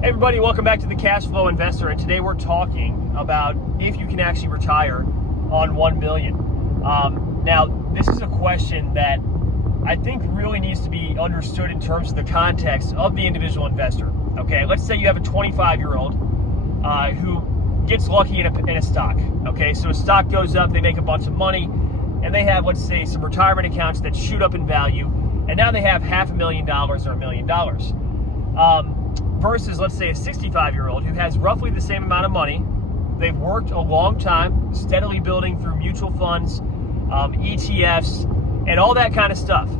Hey everybody, welcome back to the Cash Flow Investor, and today we're talking about if you can actually retire on $1 million. Now, this is a question that I think really needs to be understood in terms of the context of the individual investor. Okay, let's say you have a 25-year-old who gets lucky in a stock. Okay, so a stock goes up, they make a bunch of money, and they have, let's say, some retirement accounts that shoot up in value, and now they have $500,000 or $1 million. Versus, let's say, a 65-year-old who has roughly the same amount of money. They've worked a long time, steadily building through mutual funds, ETFs, and all that kind of stuff.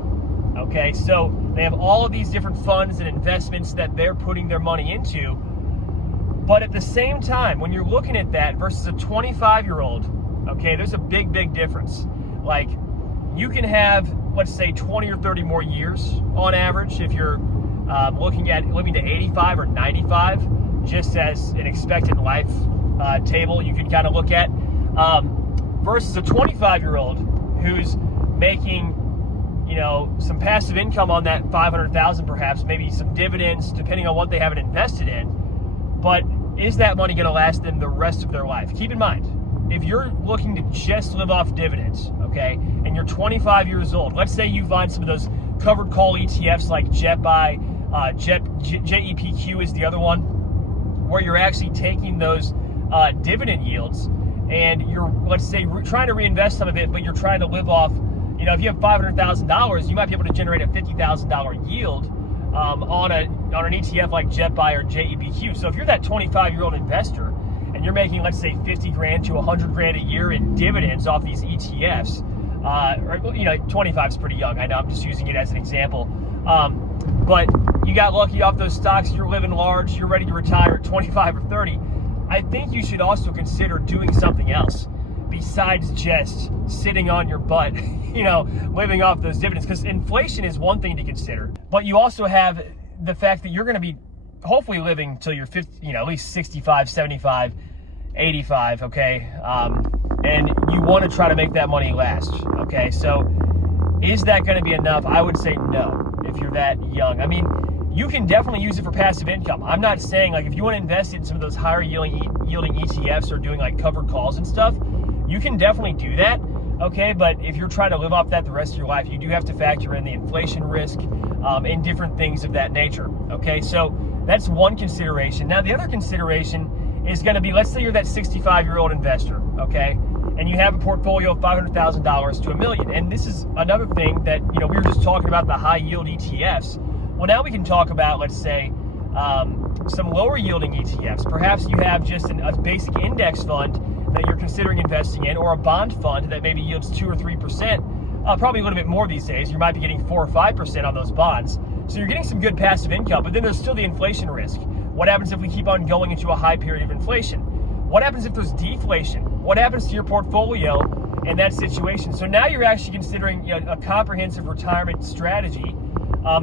Okay, so they have all of these different funds and investments that they're putting their money into. But at the same time, when you're looking at that versus a 25-year-old, okay, there's a big difference. Like, you can have, let's say, 20 or 30 more years on average if you're looking at living to 85 or 95, just as an expected life table you could kind of look at, versus a 25-year-old who's making, you know, some passive income on that 500,000, perhaps, maybe some dividends, depending on what they have it invested in. But is that money going to last them the rest of their life? Keep in mind, if you're looking to just live off dividends, okay, and you're 25 years old, let's say you find some of those covered call ETFs like JetBuy, JEPQ is the other one, where you're actually taking those dividend yields and you're, let's say, trying to reinvest some of it, but you're trying to live off, you know, if you have $500,000, you might be able to generate a $50,000 yield on an ETF like JetBuy or JEPQ. So if you're that 25-year-old investor and you're making, let's say, 50 grand to 100 grand a year in dividends off these ETFs, or, you know, 25 is pretty young. I know, I'm just using it as an example. But you got lucky off those stocks, you're living large, you're ready to retire at 25 or 30. I think you should also consider doing something else besides just sitting on your butt, you know, living off those dividends. Because inflation is one thing to consider, but you also have the fact that you're going to be hopefully living till you're 50, you know, at least 65, 75, 85, okay? And you want to try to make that money last, okay? So is that going to be enough? I would say no. If you're that young, I mean, you can definitely use it for passive income. I'm not saying, like, if you want to invest in some of those higher yielding ETFs or doing like covered calls and stuff, you can definitely do that, okay? But if you're trying to live off that the rest of your life, you do have to factor in the inflation risk and different things of that nature, okay? So that's one consideration. Now, the other consideration is going to be, let's say you're that 65-year-old investor, okay? And you have a portfolio of $500,000 to $1 million. And this is another thing that, you know, we were just talking about the high yield ETFs. Well, now we can talk about, let's say, some lower yielding ETFs. Perhaps you have just a basic index fund that you're considering investing in, or a bond fund that maybe yields 2 or 3%, probably a little bit more these days. You might be getting 4 or 5% on those bonds. So you're getting some good passive income, but then there's still the inflation risk. What happens if we keep on going into a high period of inflation? What happens if there's deflation? What happens to your portfolio in that situation? So now you're actually considering, you know, a comprehensive retirement strategy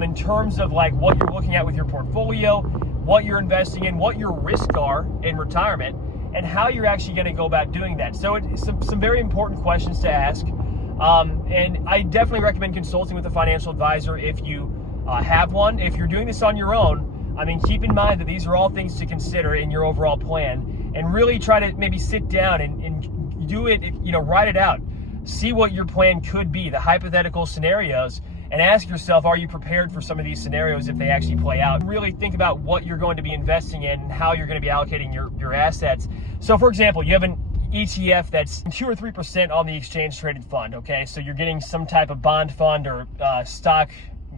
in terms of like what you're looking at with your portfolio, what you're investing in, what your risks are in retirement, and how you're actually going to go about doing that. So it's some very important questions to ask. And I definitely recommend consulting with a financial advisor if you have one. If you're doing this on your own, I mean, keep in mind that these are all things to consider in your overall plan. And really try to maybe sit down and do it, you know, write it out. See what your plan could be, the hypothetical scenarios, and ask yourself, are you prepared for some of these scenarios if they actually play out? Really think about what you're going to be investing in and how you're going to be allocating your assets. So for example, you have an ETF that's 2 or 3% on the exchange traded fund, okay? So you're getting some type of bond fund or stock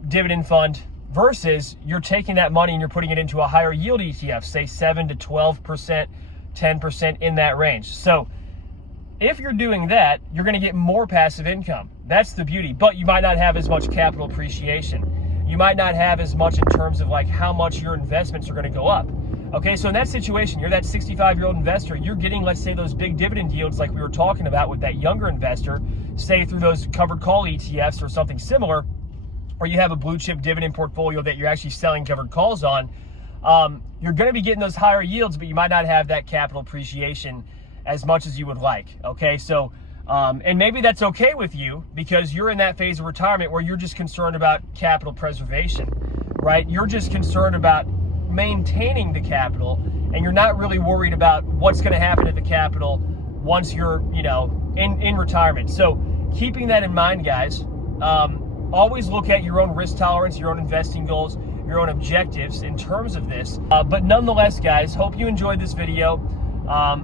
dividend fund, versus you're taking that money and you're putting it into a higher yield ETF, say 7 to 12%, 10% in that range. So if you're doing that, you're going to get more passive income. That's the beauty, but you might not have as much capital appreciation. You might not have as much in terms of like how much your investments are going to go up. Okay, so in that situation, you're that 65-year-old investor, you're getting, let's say, those big dividend yields like we were talking about with that younger investor, say through those covered call ETFs or something similar, or you have a blue chip dividend portfolio that you're actually selling covered calls on. You're going to be getting those higher yields, but you might not have that capital appreciation as much as you would like. Okay, so and maybe that's okay with you because you're in that phase of retirement where you're just concerned about capital preservation, right? You're just concerned about maintaining the capital, and you're not really worried about what's going to happen to the capital once you're, in retirement. So keeping that in mind, guys, always look at your own risk tolerance, your own investing goals, your own objectives in terms of this. But nonetheless, guys, hope you enjoyed this video.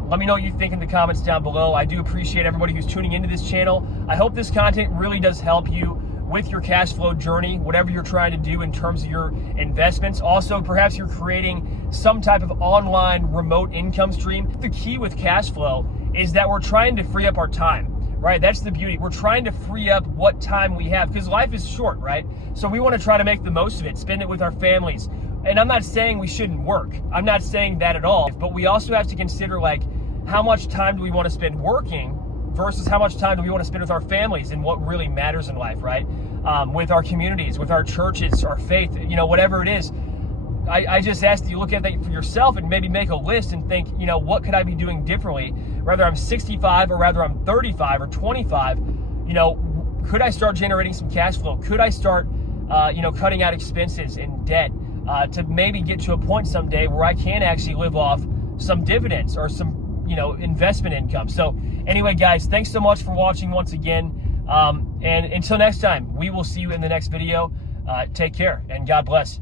Let me know what you think in the comments down below. I do appreciate everybody who's tuning into this channel. I hope this content really does help you with your cash flow journey, whatever you're trying to do in terms of your investments. Also, perhaps you're creating some type of online remote income stream. The key with cash flow is that we're trying to free up our time, right? That's the beauty. We're trying to free up what time we have, because life is short, right? So we want to try to make the most of it, spend it with our families. And I'm not saying we shouldn't work. I'm not saying that at all. But we also have to consider, like, how much time do we want to spend working versus how much time do we want to spend with our families and what really matters in life, right? With our communities, with our churches, our faith, whatever it is. I just ask that you look at that for yourself and maybe make a list and think, what could I be doing differently? Whether I'm 65 or whether I'm 35 or 25, could I start generating some cash flow? Could I start, cutting out expenses and debt to maybe get to a point someday where I can actually live off some dividends or some, investment income. So anyway, guys, thanks so much for watching once again. And until next time, we will see you in the next video. Take care and God bless.